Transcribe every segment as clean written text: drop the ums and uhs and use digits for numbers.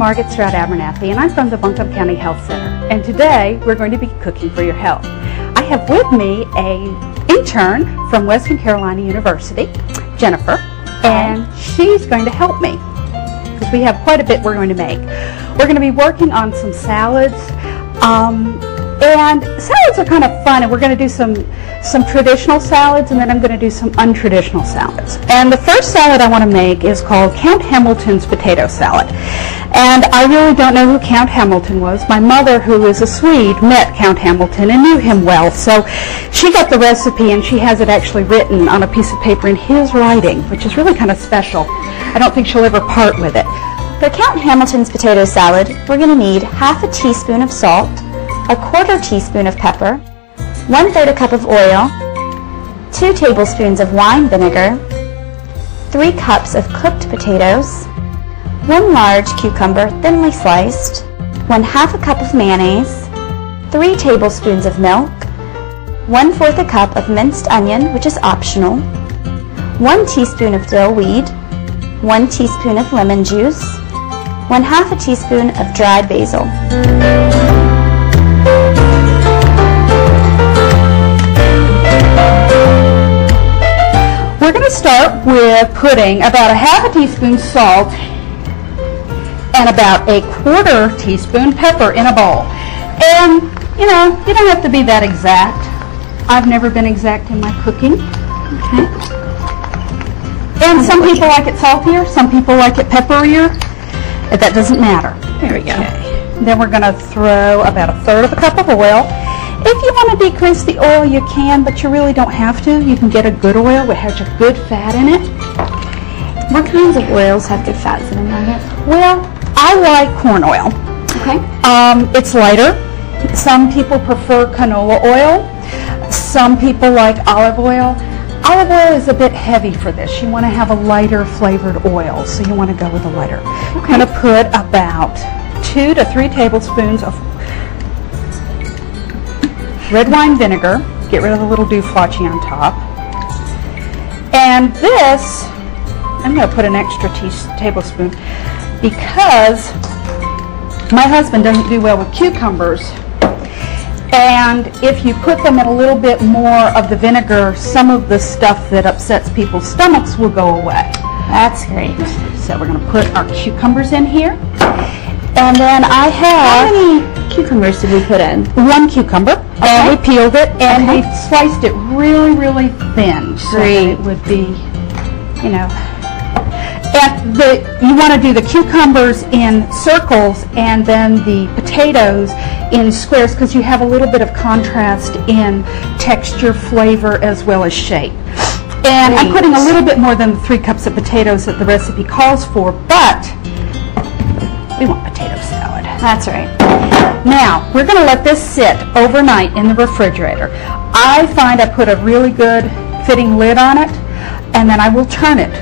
Margit Strout-Abernethy, and I'm from the Buncombe County Health Center. And today we're going to be cooking for your health. I have with me an intern from Western Carolina University, Jennifer, and she's going to help me because we have quite a bit we're going to make. We're going to be working on some salads, and salads are kind of fun, and we're going to do some traditional salads, and then I'm going to do some untraditional salads. And the first salad I want to make is called Count Hamilton's potato salad. And I really don't know who Count Hamilton was. My mother, who is a Swede, met Count Hamilton and knew him well, so she got the recipe, and she has it actually written on a piece of paper in his writing, which is really kind of special. I don't think she'll ever part with it. For Count Hamilton's potato salad, we're going to need half a teaspoon of salt, a quarter teaspoon of pepper, 1/3 a cup of oil, 2 tablespoons of wine vinegar, 3 cups of cooked potatoes, 1 large cucumber thinly sliced, 1/2 a cup of mayonnaise, 3 tablespoons of milk, 1/4 a cup of minced onion, which is optional, 1 teaspoon of dillweed, 1 teaspoon of lemon juice, 1/2 a teaspoon of dried basil. We're going to start with putting about 1/2 teaspoon salt and about 1/4 teaspoon pepper in a bowl. And, you know, you don't have to be that exact. I've never been exact in my cooking. Okay. And some people like it saltier, some people like it pepperier. That doesn't matter. There we go. Okay. Then we're going to throw about 1/3 of a cup of oil. If you want to decrease the oil, you can, but you really don't have to. You can get a good oil that has a good fat in it. What kinds of oils have good fats in them, Margit? Well, I like corn oil. Okay. It's lighter. Some people prefer canola oil. Some people like olive oil. Olive oil is a bit heavy for this. You want to have a lighter flavored oil, so you want to go with a lighter. Okay. I'm going to put about 2 to 3 tablespoons of red wine vinegar. Get rid of the little dooflotchy on top. And this, I'm going to put an extra tablespoon because my husband doesn't do well with cucumbers. And if you put them in a little bit more of the vinegar, some of the stuff that upsets people's stomachs will go away. That's great. So we're going to put our cucumbers in here. And then I have... How many cucumbers did we put in? 1 cucumber. Okay. And we peeled it, and we sliced it really, really thin. So that it would be, you know... And you want to do the cucumbers in circles and then the potatoes in squares because you have a little bit of contrast in texture, flavor, as well as shape. And I'm putting a little bit more than the 3 cups of potatoes that the recipe calls for, but we want potato salad. That's right. Now, we're going to let this sit overnight in the refrigerator. I find I put a really good fitting lid on it, and then I will turn it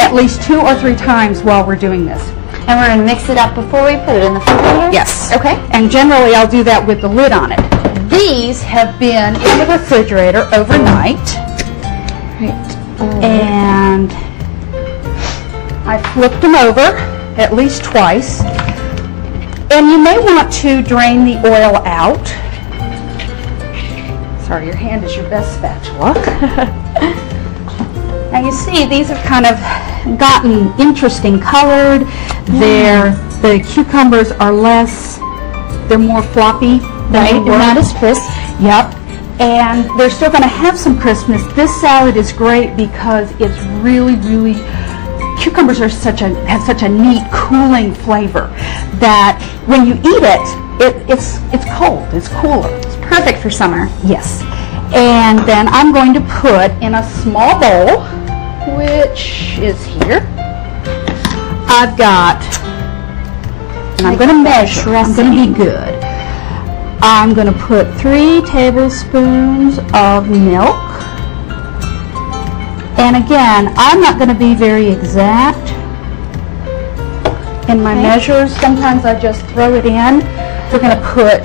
at least 2 or 3 times while we're doing this. And we're going to mix it up before we put it in the refrigerator? Yes. Okay. And generally I'll do that with the lid on it. These have been in the refrigerator overnight. Right. And I flipped them over at least twice. And you may want to drain the oil out. Sorry, your hand is your best spatula. Now you see these have kind of gotten interesting colored. The cucumbers are less, they're more floppy. Right, they're not as crisp. Yep. And they're still going to have some crispness. This salad is great because it's really, really, cucumbers are have such a neat cooling flavor that when you eat it, it's cold, it's cooler. It's perfect for summer. Yes. And then I'm going to put in a small bowl, which is here. I've got, and I'm going to measure, I'm going to be good. I'm going to put 3 tablespoons of milk. And again, I'm not going to be very exact in my measures. Sometimes I just throw it in. We're going to put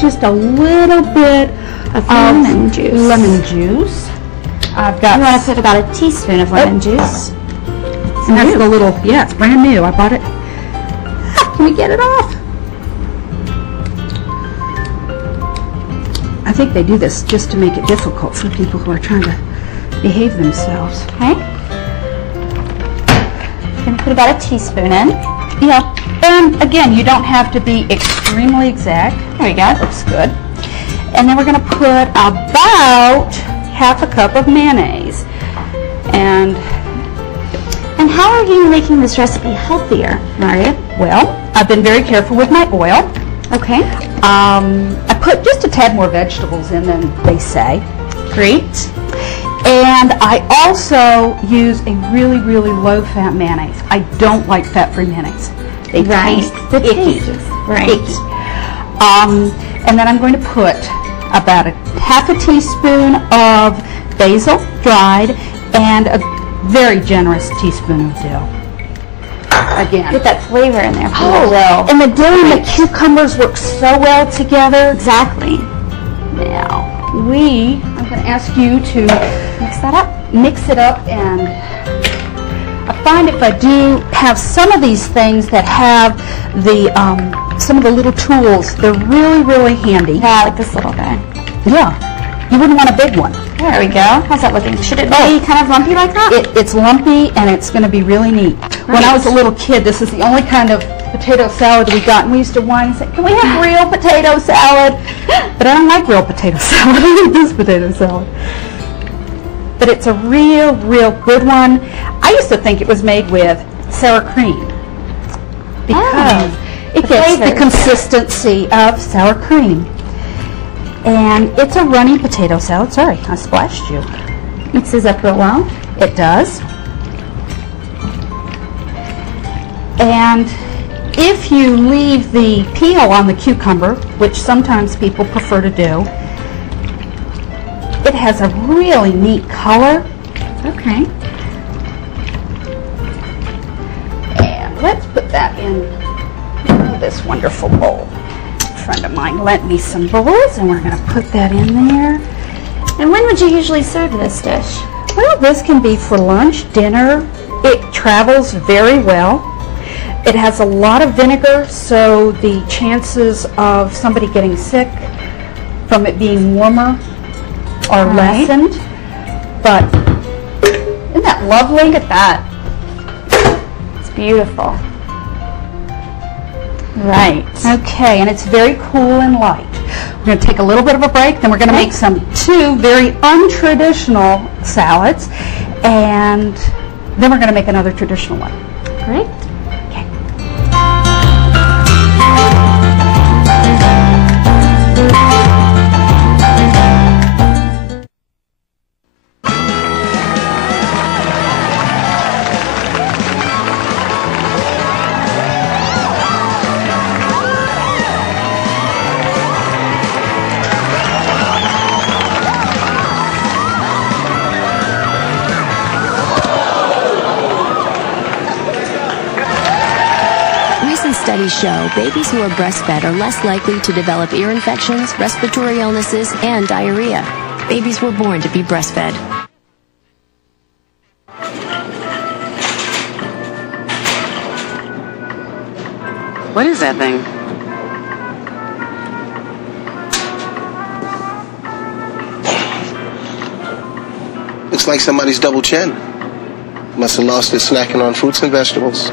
just a little bit of lemon juice. I've got. You want to put about a teaspoon of lemon juice. And that's the little, yeah, it's brand new. I bought it can we get it off? I think they do this just to make it difficult for people who are trying to behave themselves. Okay. Going to put about a teaspoon in. Yeah. And again, you don't have to be extremely exact. There we go. That looks good. And then we're going to put about half a cup of mayonnaise. And how are you making this recipe healthier, Margit? well, I've been very careful with my oil. Okay. I put just a tad more vegetables in than they say. Great. And I also use a really, really low-fat mayonnaise. I don't like fat-free mayonnaise. They taste The icky. taste. Right. Icky. And then I'm going to put about half a teaspoon of basil, dried, and a very generous teaspoon of dill. Again. Get that flavor in there. Oh, and the dill and the cucumbers work so well together. Exactly. Now, I'm going to ask you to Mix that up. mix it up, and I find if I do have some of these things that have the some of the little tools, they're really, really handy. Yeah, like this little guy. Yeah, you wouldn't want a big one. There we go. How's that looking? Should it be kind of lumpy like that? It's lumpy, and it's going to be really neat. When I was a little kid, this is the only kind of potato salad we got, and we used to whine and say, "Can we have real potato salad?" But I don't like real potato salad. I like this potato salad. But it's a real, real good one. I used to think it was made with sour cream because it gets the consistency of sour cream. And it's a runny potato salad. Sorry, I splashed you. Mixes up real well. It does. And if you leave the peel on the cucumber, which sometimes people prefer to do, it has a really neat color. Okay. And let's put that in this wonderful bowl. A friend of mine lent me some bowls, and we're going to put that in there. And when would you usually serve this dish? Well, this can be for lunch, dinner. It travels very well. It has a lot of vinegar, so the chances of somebody getting sick from it being warmer are lessened. But isn't that lovely? Look at that. It's beautiful. Right. Okay, and it's very cool and light. We're going to take a little bit of a break, then we're going to make two very untraditional salads, and then we're going to make another traditional one. Great. Okay. Studies show babies who are breastfed are less likely to develop ear infections, respiratory illnesses, and diarrhea. Babies were born to be breastfed. What is that thing? Looks like somebody's double chin. Must have lost it snacking on fruits and vegetables.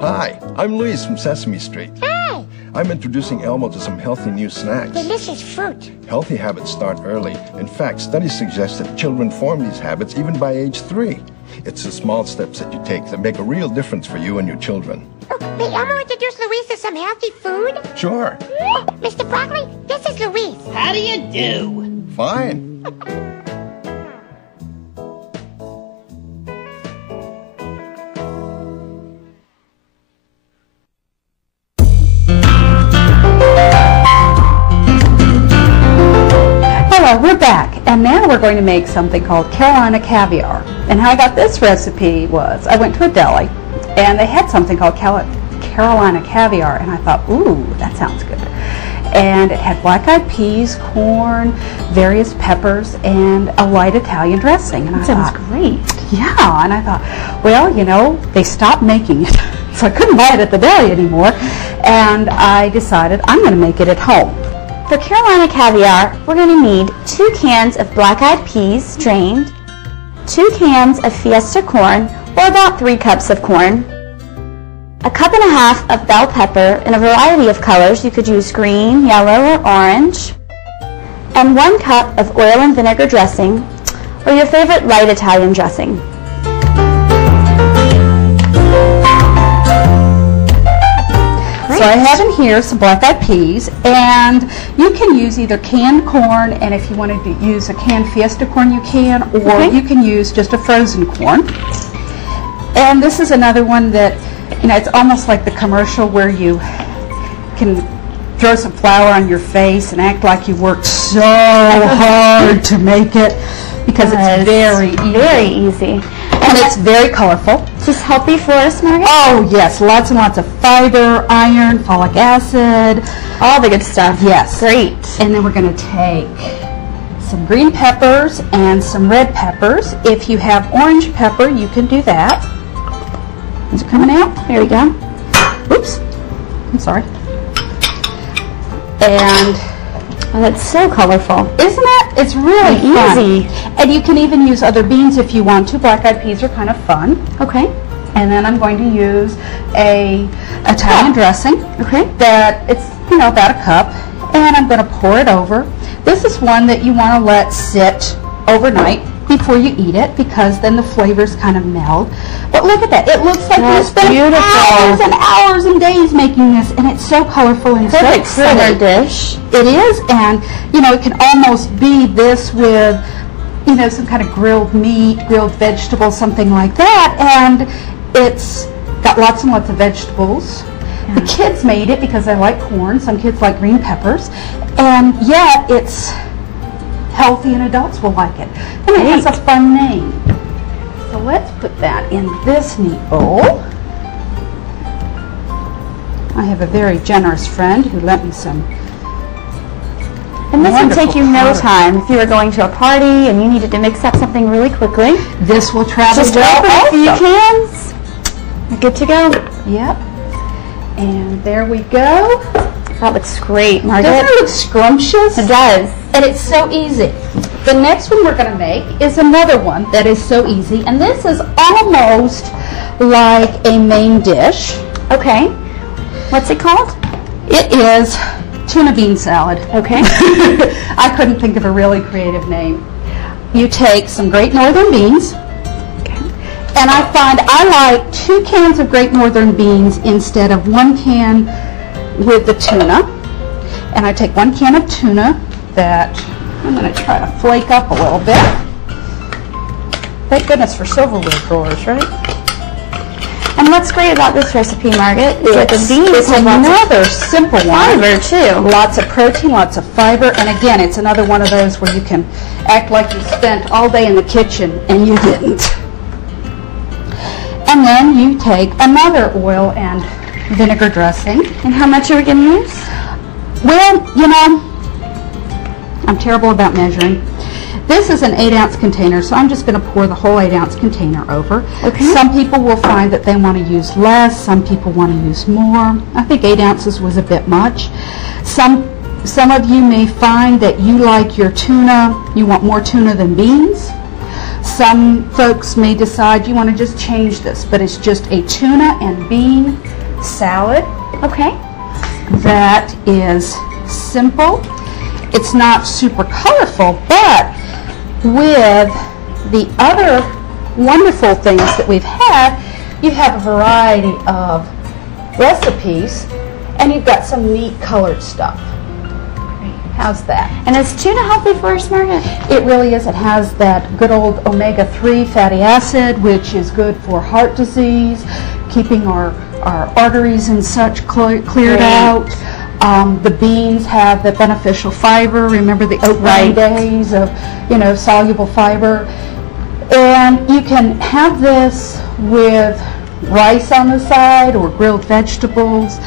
Hi, I'm Luis from Sesame Street. Hi! I'm introducing Elmo to some healthy new snacks. Delicious fruit. Healthy habits start early. In fact, studies suggest that children form these habits even by age 3. It's the small steps that you take that make a real difference for you and your children. Oh, may Elmo introduce Luis to some healthy food? Sure. Mr. Broccoli, this is Luis. How do you do? Fine. Hello, we're back, and now we're going to make something called Carolina caviar. And how I got this recipe was I went to a deli, and they had something called Carolina caviar, and I thought, ooh, that sounds good. And it had black-eyed peas, corn, various peppers, and a light Italian dressing. And That sounds great. yeah, and I thought, well, you know, they stopped making it, so I couldn't buy it at the deli anymore. And I decided I'm going to make it at home. For Carolina caviar, we're going to need 2 cans of black-eyed peas drained, 2 cans of Fiesta corn, or about 3 cups of corn, 1.5 cups of bell pepper in a variety of colors. You could use green, yellow, or orange, and 1 cup of oil and vinegar dressing, or your favorite light Italian dressing. So I have in here some black-eyed peas, and you can use either canned corn, and if you wanted to use a canned Fiesta corn, you can, or you can use just a frozen corn. And this is another one that, you know, it's almost like the commercial where you can throw some flour on your face and act like you worked so hard to make it, because it's very easy. Very easy. And it's very colorful. Is this healthy for us, Margit? Oh yes, lots and lots of fiber, iron, folic acid. All the good stuff. Yes. Great. And then we're going to take some green peppers and some red peppers. If you have orange pepper, you can do that. Is it coming out? There we go. Oops. I'm sorry. And Oh, that's so colorful. isn't it? It's really Easy. fun. And you can even use other beans if you want to. Black-eyed peas are kind of fun. Okay. And then I'm going to use a Italian dressing. Okay. That it's, you know, about a cup, and I'm going to pour it over. This is one that you want to let sit overnight before you eat it, because then the flavors kind of meld. But look at that. It looks like we spent hours and hours and days making this, and it's so colorful and Perfect so summer pretty. dish. It is, and you know, it can almost be this with, you know, some kind of grilled meat, grilled vegetables, something like that, and it's got lots and lots of vegetables. The kids made it because they like corn. Some kids like green peppers, and yet it's healthy and adults will like it. And it has a fun name. So let's put that in this neat bowl. I have a very generous friend who lent me some. And this would take you no powder. time if you were going to a party and you needed to mix up something really quickly. This will travel Just well open a few also. cans. You're good to go. Yep. And there we go. That looks great, Margit. Doesn't it look scrumptious? It does. And it's so easy. The next one we're going to make is another one that is so easy. And this is almost like a main dish. Okay. What's it called? It is tuna bean salad. Okay. I couldn't think of a really creative name. You take some Great Northern beans. And I find I like 2 cans of Great Northern beans instead of 1 can with the tuna. And I take 1 can of tuna that I'm going to try to flake up a little bit. Thank goodness for silverware drawers, right? And what's great about this recipe, Margit, is that the beans It's have lots another simple of one. fiber, too. Lots of protein, lots of fiber, and again, it's another one of those where you can act like you spent all day in the kitchen and you didn't. And then you take another oil and vinegar dressing. And how much are we going to use? Well, you know, I'm terrible about measuring. This is an 8-ounce container, so I'm just going to pour the whole 8-ounce container over. Okay. Some people will find that they want to use less. Some people want to use more. I think 8 ounces was a bit much. Some of you may find that you like your tuna, you want more tuna than beans. Some folks may decide you want to just change this, but it's just a tuna and bean salad. Okay. That is simple. It's not super colorful, but with the other wonderful things that we've had, you have a variety of recipes, and you've got some neat colored stuff. How's that? And is tuna healthy for us, Margit? It really is. It has that good old omega-3 fatty acid, which is good for heart disease, keeping our arteries and such cleared out. The beans have the beneficial fiber. Remember the oat bran days of, you know, soluble fiber. And you can have this with rice on the side or grilled vegetables.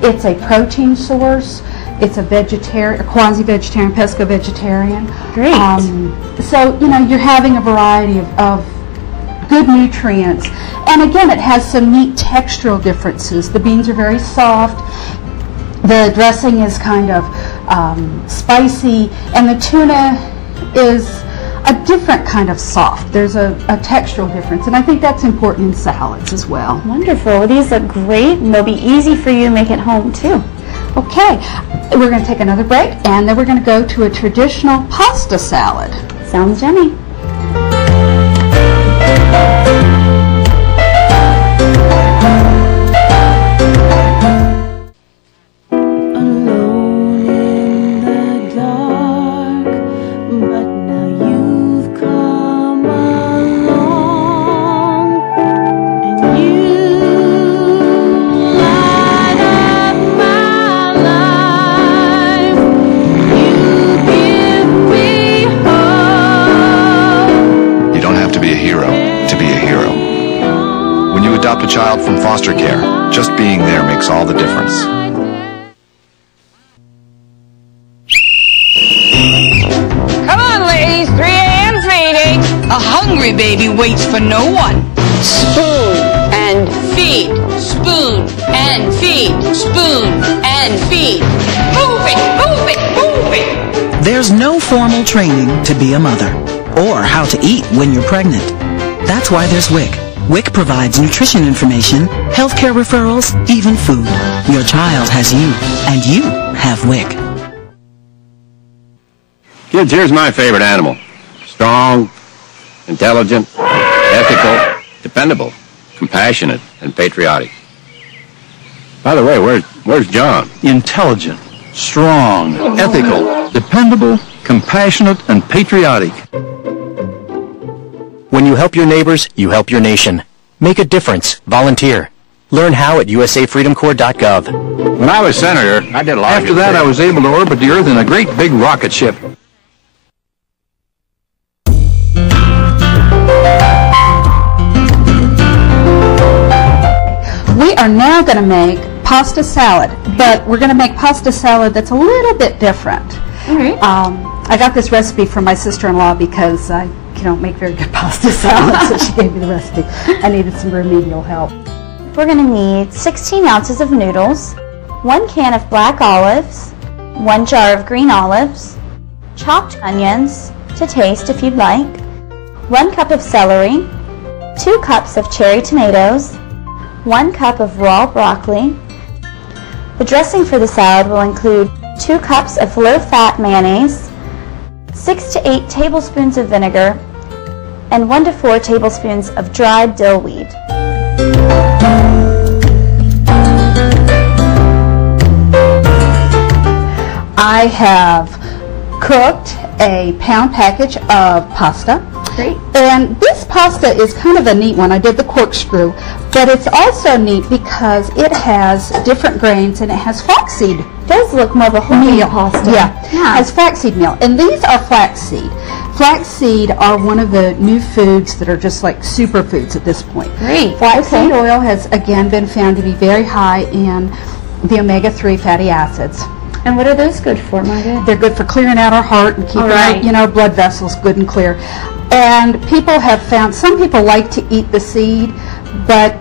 It's a protein source. It's a vegetarian, quasi-vegetarian, pesco-vegetarian. Great. So, you know, you're having a variety of good nutrients. And again, it has some neat textural differences. The beans are very soft. The dressing is kind of spicy. And the tuna is a different kind of soft. There's a textural difference. And I think that's important in salads as well. Wonderful. Well, these look great, and they'll be easy for you to make at home, too. Okay, we're going to take another break, and then we're going to go to a traditional pasta salad. Sounds yummy. A child from foster care. Just being there makes all the difference. Come on, ladies. 3 a.m. feeding. A hungry baby waits for no one. Spoon and feed. Spoon and feed. Spoon and feed. Move it, move it, move it. There's no formal training to be a mother or how to eat when you're pregnant. That's why there's WIC. WIC provides nutrition information, healthcare referrals, even food. Your child has you, and you have WIC. Kids, here's my favorite animal. Strong, intelligent, ethical, dependable, compassionate, and patriotic. By the way, where's John? Intelligent, strong, ethical, dependable, compassionate, and patriotic. When you help your neighbors, you help your nation. Make a difference. Volunteer. Learn how at usafreedomcorps.gov. When I was senator, I did a lot After that, I was able to orbit the Earth in a great big rocket ship. We are now going to make pasta salad, but we're going to make pasta salad that's a little bit different. All right. I got this recipe from my sister-in-law because I don't make very good pasta salad, so she gave me the recipe. I needed some remedial help. We're going to need 16 ounces of noodles, 1 can of black olives, 1 jar of green olives, chopped onions to taste if you'd like, 1 cup of celery, 2 cups of cherry tomatoes, 1 cup of raw broccoli. The dressing for the salad will include 2 cups of low-fat mayonnaise, 6 to 8 tablespoons of vinegar, and 1 to 4 tablespoons of dried dillweed. I have cooked a pound package of pasta. Great. And this pasta is kind of a neat one. I did the corkscrew, but it's also neat because it has different grains and it has flaxseed. It does look more of a wholemeal pasta. Yeah, it has flaxseed meal. And these are flaxseed. Flaxseed are one of the new foods that are just like superfoods at this point. Great. Flaxseed oil has again been found to be very high in the omega-3 fatty acids. And what are those good for, Margit? They're good for clearing out our heart and keeping our, blood vessels good and clear. And people have found, some people like to eat the seed, but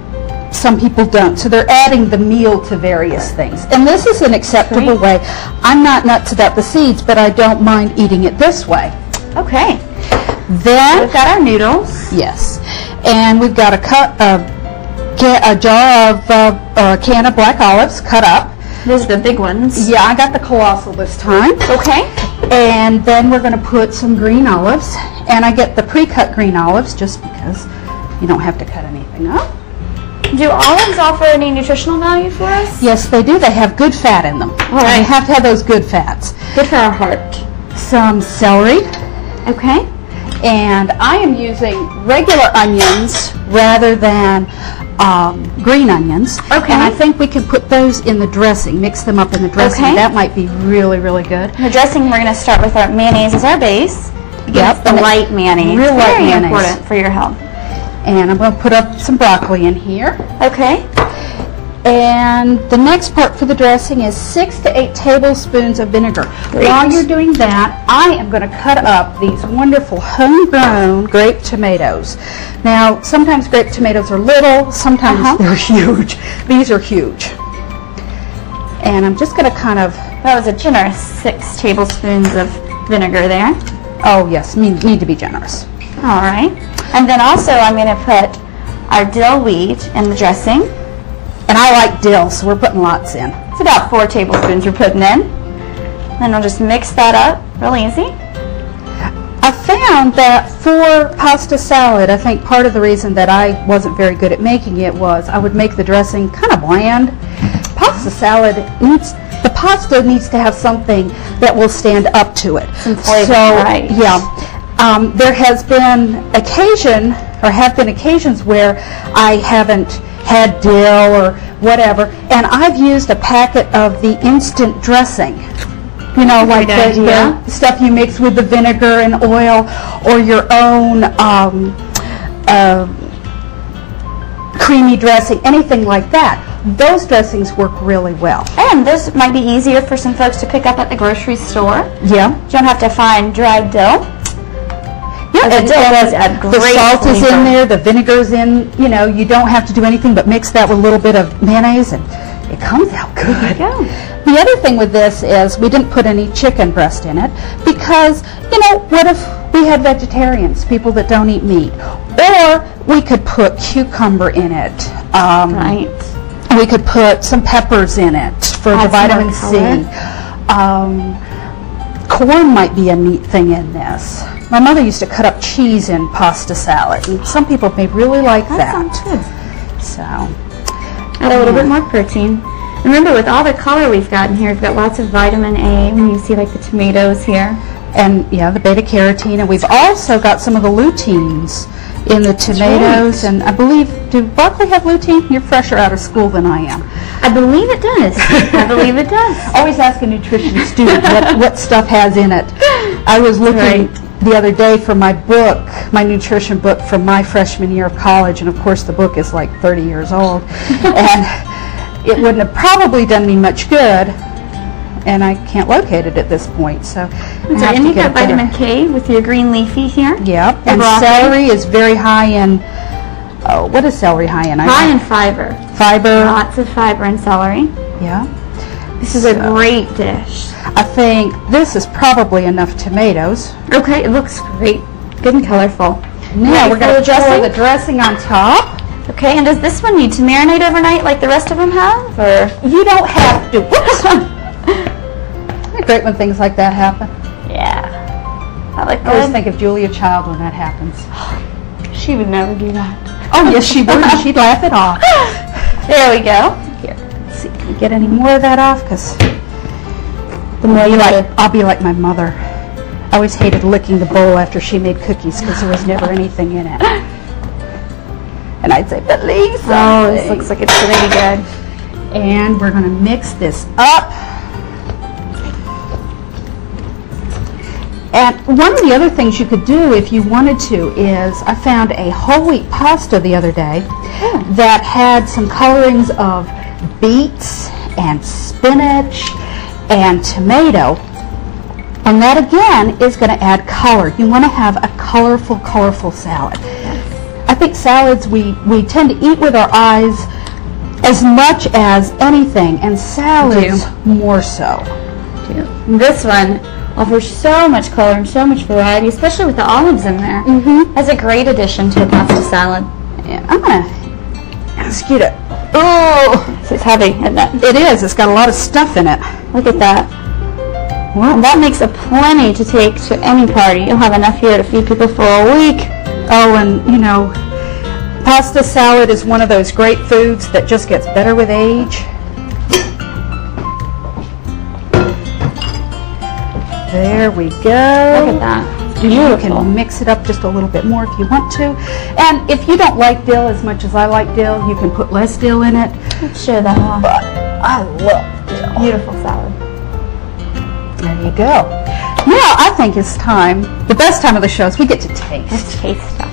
some people don't. So they're adding the meal to various things. And this is an acceptable way. I'm not nuts about the seeds, but I don't mind eating it this way. Okay. Then we've got our noodles. Yes. And we've got a jar of a can of black olives cut up. Those are the big ones. Yeah, I got the colossal this time. Okay. And then we're going to put some green olives. And I get the pre-cut green olives just because you don't have to cut anything up. Do olives offer any nutritional value for us? Yes, they do. They have good fat in them. All right. You have to have those good fats. Good for our heart. Some celery. Okay. And I am using regular onions rather than green onions. Okay. And I think we can put those in the dressing, mix them up in the dressing. Okay. That might be really, really good. The dressing, we're going to start with our mayonnaise as our base. Yep. The light mayonnaise. Real light mayonnaise. Very important for your health. And I'm going to put up some broccoli in here. Okay. And the next part for the dressing is 6 to 8 tablespoons of vinegar. Great. While you're doing that, I am going to cut up these wonderful homegrown grape tomatoes. Now, sometimes grape tomatoes are little, sometimes they're huge. These are huge. And I'm just going to kind of... That was a generous 6 tablespoons of vinegar there. Oh, yes, need to be generous. All right. And then also I'm going to put our dillweed in the dressing. And I like dill, so we're putting lots in. It's about 4 tablespoons we're putting in. And we'll just mix that up real easy. I found that for pasta salad, I think part of the reason that I wasn't very good at making it was I would make the dressing kind of bland. Pasta salad the pasta needs to have something that will stand up to it. Some flavor, so, right. Yeah. There has been have been occasions where I haven't had dill or whatever, and I've used a packet of the instant dressing. You know, like the stuff you mix with the vinegar and oil, or your own creamy dressing, anything like that. Those dressings work really well. And those might be easier for some folks to pick up at the grocery store. Yeah. You don't have to find dried dill. Yeah, and the dill does add great the salt flavor. is in there, the vinegar's in, you know, you don't have to do anything but mix that with a little bit of mayonnaise and it comes out good. There you go. The other thing with this is we didn't put any chicken breast in it because, you know, what if we had vegetarians, people that don't eat meat? Or we could put cucumber in it. Right. We could put some peppers in it for the vitamin C. Corn might be a neat thing in this. My mother used to cut up cheese in pasta salad, and some people may really like that. That sounds good. So, add a little bit more protein. And remember, with all the color we've got in here, we've got lots of vitamin A when you see like the tomatoes here. And yeah, the beta carotene, and we've also got some of the luteins in the tomatoes, and I believe, do broccoli have lutein? You're fresher out of school than I am. I believe it does. I believe it does. Always ask a nutrition student what stuff has in it. I was looking the other day for my book, my nutrition book from my freshman year of college, and of course the book is like 30 years old, and it wouldn't have probably done me much good, and I can't locate it at this point. So and you've got vitamin K with your green leafy here. Yep, and celery is very high in, what is celery high in? High in fiber. Fiber. Lots of fiber in celery. Yeah. This is a great dish. I think this is probably enough tomatoes. Okay, it looks great. Good and colorful. Now we're going to pour the dressing on top. Okay, and does this one need to marinate overnight like the rest of them have? Or you don't have to. Whoops. Isn't it great when things like that happen? Yeah. I always think of Julia Child when that happens. She would never do that. Oh, yes, she would. She'd laugh it off. There we go. Here, let's see, can you get any more of that off? Because the more you like, I'll be like my mother. I always hated licking the bowl after she made cookies because there was never anything in it. And I'd say, please. Oh, this looks like it's going to be good. And we're going to mix this up. And one of the other things you could do if you wanted to is, I found a whole wheat pasta the other day that had some colorings of beets and spinach and tomato. And that again is going to add color. You want to have a colorful salad. I think salads we tend to eat with our eyes as much as anything, and salads more so. This one offers so much color and so much variety, especially with the olives in there. That's a great addition to a pasta salad. And I'm going to ask you to... Oh, this is heavy, isn't it? It is. It's got a lot of stuff in it. Look at that. Well, that makes a plenty to take to any party. You'll have enough here to feed people for a week. Oh, and you know, pasta salad is one of those great foods that just gets better with age. There we go. Look at that. It's beautiful. You can mix it up just a little bit more if you want to. And if you don't like dill as much as I like dill, you can put less dill in it. Let's show that off. But I love dill. Beautiful salad. There you go. Now I think it's time, the best time of the show is we get to taste. Let's taste stuff.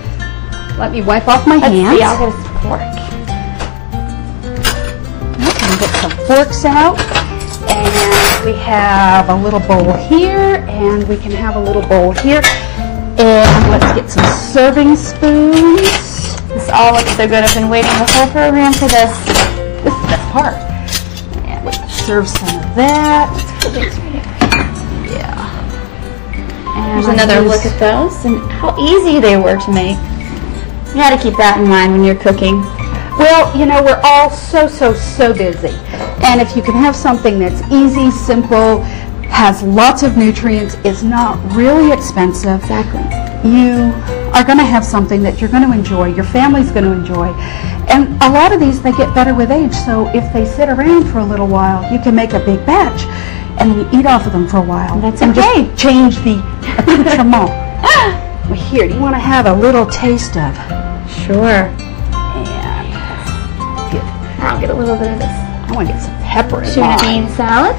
Let me wipe off my hands. See, I'll get a fork. forks out. And we have a little bowl here, and we can have a little bowl here. And let's get some serving spoons. This all looks so good. I've been waiting the whole program for this. This is the best part. And we can serve some of that. Yeah. And Here's another look at those and how easy they were to make. You got to keep that in mind when you're cooking. Well, you know, we're all so busy. And if you can have something that's easy, simple, has lots of nutrients, is not really expensive. Exactly. You are going to have something that you're going to enjoy, your family's going to enjoy. And a lot of these, they get better with age, so if they sit around for a little while, you can make a big batch and you eat off of them for a while. That's and okay. Just change the accoutrement. Well, here, do you want to have a little taste of? Sure. And I'll get a little bit of this. I want to get some pepper in Tuna mine. bean salad.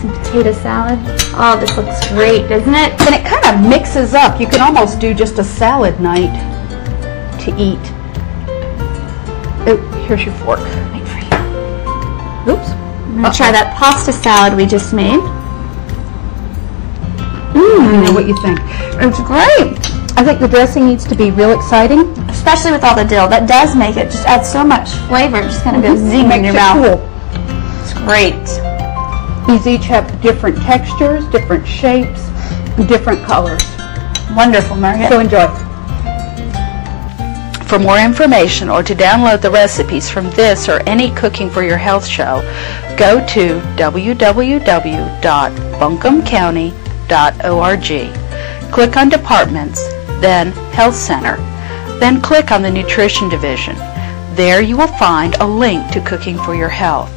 Some potato salad. Oh, this looks great, doesn't it? And it kind of mixes up. You can almost do just a salad night to eat. Oh, here's your fork. Wait for you. Oops. I'm going to try that pasta salad we just made. Let me know what you think. It's great. I think the dressing needs to be real exciting. Especially with all the dill. That does make it, just adds so much flavor. It just kind of goes zing in your mouth. Cool. It's great. These each have different textures, different shapes, and different colors. Wonderful, Margit. So enjoy. For more information or to download the recipes from this or any Cooking for Your Health show, go to www.buncombecounty.org. Click on Departments, then Health Center, then click on the Nutrition Division. There you will find a link to Cooking for Your Health.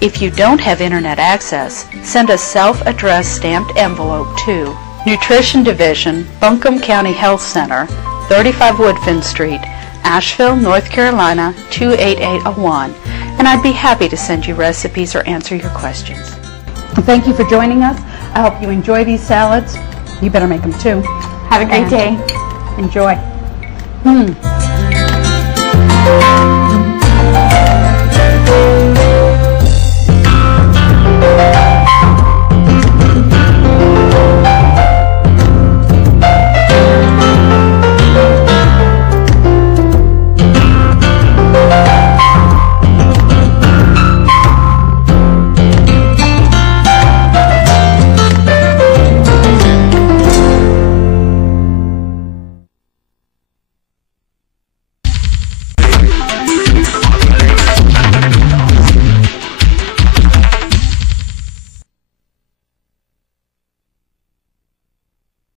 If you don't have internet access, send a self-addressed stamped envelope to Nutrition Division, Buncombe County Health Center, 35 Woodfin Street, Asheville, North Carolina, 28801, and I'd be happy to send you recipes or answer your questions. Thank you for joining us. I hope you enjoy these salads. You better make them too. Have a great day. Enjoy.